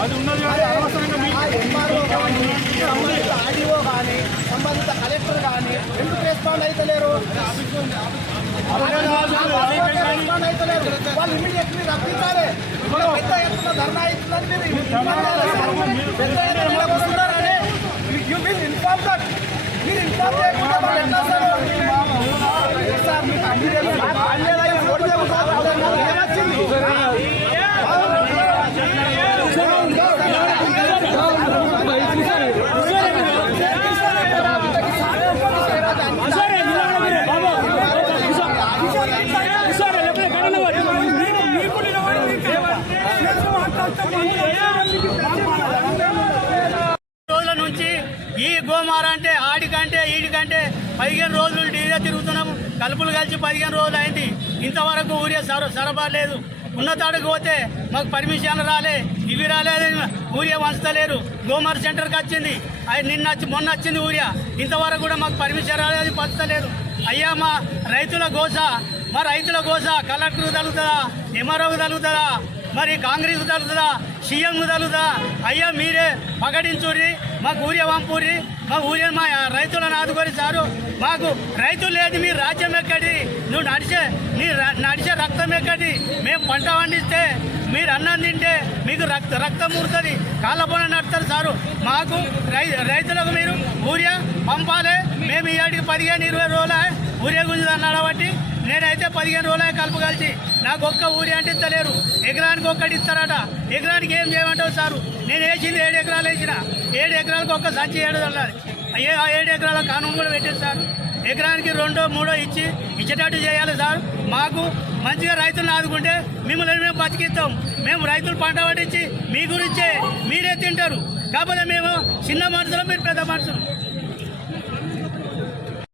అది ఉన్నది సంబంధిత ఆర్డీఓ కానీ సంబంధిత కలెక్టర్ కానీ ఎందుకు రెస్పాండ్ అవుతలేరు? రెస్పాండ్ అవుతలేరు. వాళ్ళు ఇమీడియట్లీ రప్పించాలి. పెద్ద ఎత్తున ధర్నా అవుతుందని పెద్ద ఎత్తున వస్తున్నారని యూ విల్ ఇన్ఫార్మ్ దట్. మీరు ఇన్ఫార్మ్ చేయకుండా వాళ్ళు ఎట్లా సార్ రోజుల నుంచి ఈ గోమార అంటే ఆడికంటే ఈడికంటే 15 రోజులు డీజే తిరుగుతున్నాము. కలుపులు కలిసి 15 రోజులు అయింది. ఇంతవరకు ఊరియా సరఫరా లేదు. ఉన్నతాడికి పోతే మాకు పర్మిషన్ రాలే, ఇవి రాలేదు, ఊరియా వంచలేరు. గోమార సెంటర్కి వచ్చింది, అది మొన్న వచ్చింది ఊరియా. ఇంతవరకు కూడా మాకు పర్మిషన్ రాలేదు, పంచలేదు. అయ్యా మా రైతుల గోస కలెక్టర్ తగులుతుందా, ఎంఆర్ఓ తగులుతుందా, మరి కాంగ్రెస్ తగులుతుందా, సీఎం తగులుతుందా? అయ్యా మీరే పగడించుర్రి, మాకు ఊరియా పంపుర్రి, మా ఊరియా మా రైతులను ఆదుకొని సారు. మాకు రైతులు లేదు, మీ రాజ్యం ఎక్కడి, నువ్వు నడిచే రక్తం ఎక్కడి? మేము పంట పండిస్తే మీరు అన్నం తింటే మీకు రక్తం ఊరుతుంది, కాళ్ళపోన నడుస్తారు సారు. మాకు రైతులకు మీరు ఊరియా పంపాలి. మేము ఈ ఆడికి 15-20 రోజుల ఊరియా గుంజులు అన్నాడు బట్టి నేనైతే 15 రోజులే కలుపు కలిసి నాకు ఒక్క ఊరి అంటే ఇస్తలేరు. ఎకరానికి ఒక్కటి ఇస్తారట. ఎకరానికి ఏం చేయమంటావు సారు? నేను వేసింది 7 ఎకరాలు వేసిన, 7 ఎకరాలకు ఒక్క సంచి 7 అన్నారు. 7 ఎకరాల కానూన్ కూడా పెట్టేది సార్. ఎకరానికి 2-3 ఇచ్చేటట్టు చేయాలి సార్. మాకు మంచిగా రైతులను ఆదుకుంటే మిమ్మల్ని మేము బతికిస్తాం. మేము రైతులు పంట పండించి మీ గురించే మీరే తింటారు. కాకపోతే మేము చిన్న మనుషులు, మీరు పెద్ద మనుషులు.